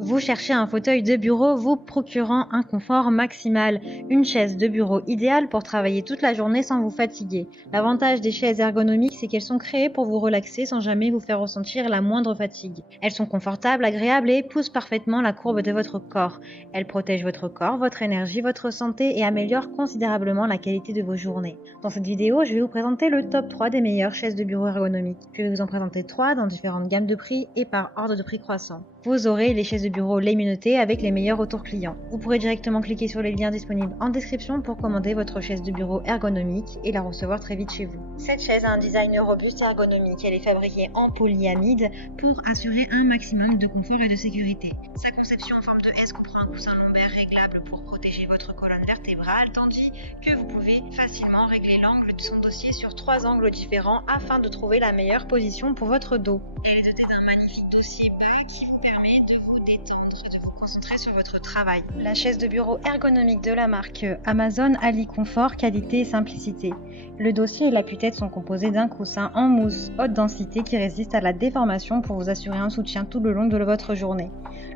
Vous cherchez un fauteuil de bureau vous procurant un confort maximal, une chaise de bureau idéale pour travailler toute la journée sans vous fatiguer. L'avantage des chaises ergonomiques, c'est qu'elles sont créées pour vous relaxer sans jamais vous faire ressentir la moindre fatigue. Elles sont confortables, agréables et épousent parfaitement la courbe de votre corps. Elles protègent votre corps, votre énergie, votre santé et améliorent considérablement la qualité de vos journées. Dans cette vidéo, je vais vous présenter le top 3 des meilleures chaises de bureau ergonomiques. Je vais vous en présenter 3 dans différentes gammes de prix et par ordre de prix croissant. Vous aurez les chaises de bureau Laymunotées avec les meilleurs retours clients. Vous pourrez directement cliquer sur les liens disponibles en description pour commander votre chaise de bureau ergonomique et la recevoir très vite chez vous. Cette chaise a un design robuste et ergonomique. Elle est fabriquée en polyamide pour assurer un maximum de confort et de sécurité. Sa conception en forme de S comprend un coussin lombaire réglable pour protéger votre colonne vertébrale, tandis que vous pouvez facilement régler l'angle de son dossier sur 3 angles différents afin de trouver la meilleure position pour votre dos. Elle est dotée d'un magnifique dossier bas qui vous permet de vous détendre, de vous concentrer sur votre travail. La chaise de bureau ergonomique de la marque Amazon allie confort, qualité et simplicité. Le dossier et l'appui-tête sont composés d'un coussin en mousse haute densité qui résiste à la déformation pour vous assurer un soutien tout le long de votre journée.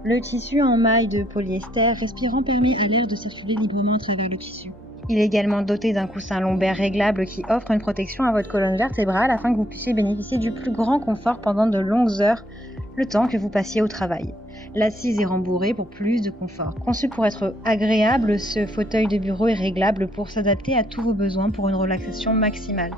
Le tissu en maille de polyester respirant permet à l'air de circuler librement à travers le tissu. Il est également doté d'un coussin lombaire réglable qui offre une protection à votre colonne vertébrale afin que vous puissiez bénéficier du plus grand confort pendant de longues heures, le temps que vous passiez au travail. L'assise est rembourrée pour plus de confort. Conçu pour être agréable, ce fauteuil de bureau est réglable pour s'adapter à tous vos besoins pour une relaxation maximale.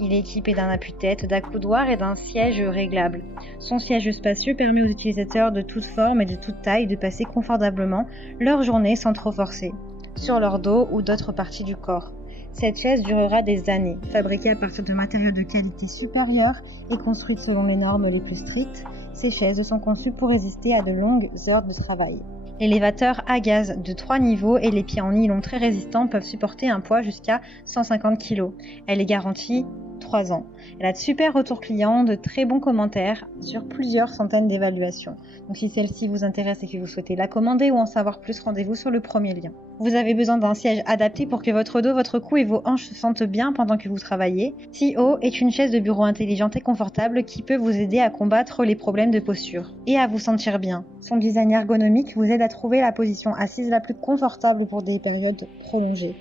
Il est équipé d'un appuie-tête, d'accoudoir et d'un siège réglable. Son siège spacieux permet aux utilisateurs de toute forme et de toute taille de passer confortablement leur journée sans trop forcer, sur leur dos ou d'autres parties du corps. Cette chaise durera des années. Fabriquée à partir de matériaux de qualité supérieure et construite selon les normes les plus strictes, ces chaises sont conçues pour résister à de longues heures de travail. L'élévateur à gaz de 3 niveaux et les pieds en nylon très résistants peuvent supporter un poids jusqu'à 150 kg. Elle est garantie 3 ans. Elle a de super retours clients, de très bons commentaires sur plusieurs centaines d'évaluations. Donc si celle-ci vous intéresse et que vous souhaitez la commander ou en savoir plus, rendez-vous sur le premier lien. Vous avez besoin d'un siège adapté pour que votre dos, votre cou et vos hanches se sentent bien pendant que vous travaillez. TO est une chaise de bureau intelligente et confortable qui peut vous aider à combattre les problèmes de posture et à vous sentir bien. Son design ergonomique vous aide à trouver la position assise la plus confortable pour des périodes prolongées.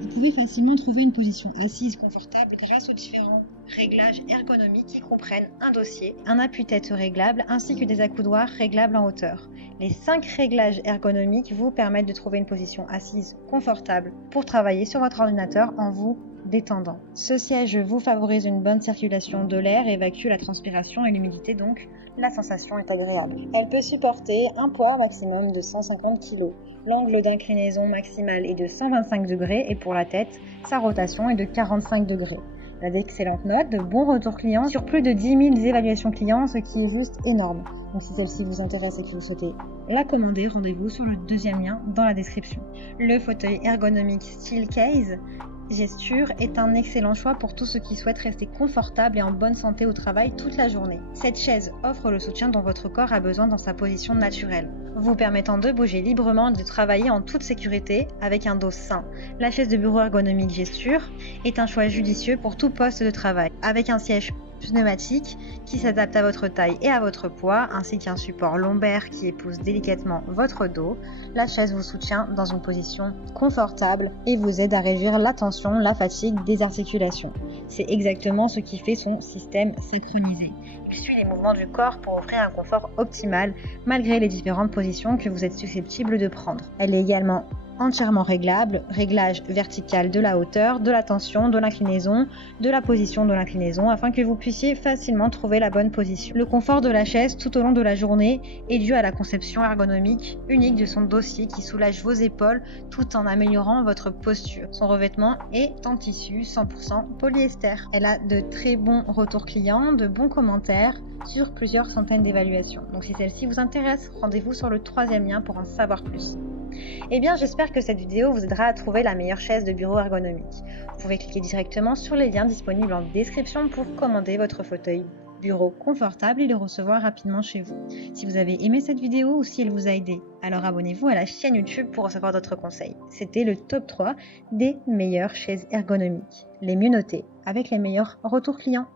Vous pouvez facilement trouver une position assise confortable grâce aux différents réglages ergonomiques qui comprennent un dossier, un appuie-tête réglable ainsi que des accoudoirs réglables en hauteur. Les 5 réglages ergonomiques vous permettent de trouver une position assise confortable pour travailler sur votre ordinateur en vous détendant. Ce siège vous favorise une bonne circulation de l'air, évacue la transpiration et l'humidité, donc la sensation est agréable. Elle peut supporter un poids maximum de 150 kg. L'angle d'inclinaison maximale est de 125 degrés et pour la tête, sa rotation est de 45 degrés. Elle a d'excellentes notes, de bons retours clients sur plus de 10 000 évaluations clients, ce qui est juste énorme. Donc si celle-ci vous intéresse et que vous souhaitez la commander, rendez-vous sur le deuxième lien dans la description. Le fauteuil ergonomique Steel Case Gesture est un excellent choix pour tous ceux qui souhaitent rester confortables et en bonne santé au travail toute la journée. Cette chaise offre le soutien dont votre corps a besoin dans sa position naturelle, vous permettant de bouger librement et de travailler en toute sécurité avec un dos sain. La chaise de bureau ergonomique Gesture est un choix judicieux pour tout poste de travail, avec un siège pneumatique qui s'adapte à votre taille et à votre poids, ainsi qu'un support lombaire qui épouse délicatement votre dos. La chaise vous soutient dans une position confortable et vous aide à réduire la tension, la fatigue des articulations. C'est exactement ce qui fait son système synchronisé. Il suit les mouvements du corps pour offrir un confort optimal malgré les différentes positions que vous êtes susceptible de prendre. Elle est également entièrement réglable, réglage vertical de la hauteur, de la tension, de l'inclinaison, de la position de l'inclinaison afin que vous puissiez facilement trouver la bonne position. Le confort de la chaise tout au long de la journée est dû à la conception ergonomique unique de son dossier qui soulage vos épaules tout en améliorant votre posture. Son revêtement est en tissu 100% polyester. Elle a de très bons retours clients, de bons commentaires sur plusieurs centaines d'évaluations. Donc si celle-ci vous intéresse, rendez-vous sur le troisième lien pour en savoir plus. Eh bien, j'espère que cette vidéo vous aidera à trouver la meilleure chaise de bureau ergonomique. Vous pouvez cliquer directement sur les liens disponibles en description pour commander votre fauteuil bureau confortable et le recevoir rapidement chez vous. Si vous avez aimé cette vidéo ou si elle vous a aidé, alors abonnez-vous à la chaîne YouTube pour recevoir d'autres conseils. C'était le top 3 des meilleures chaises ergonomiques, les mieux notées, avec les meilleurs retours clients.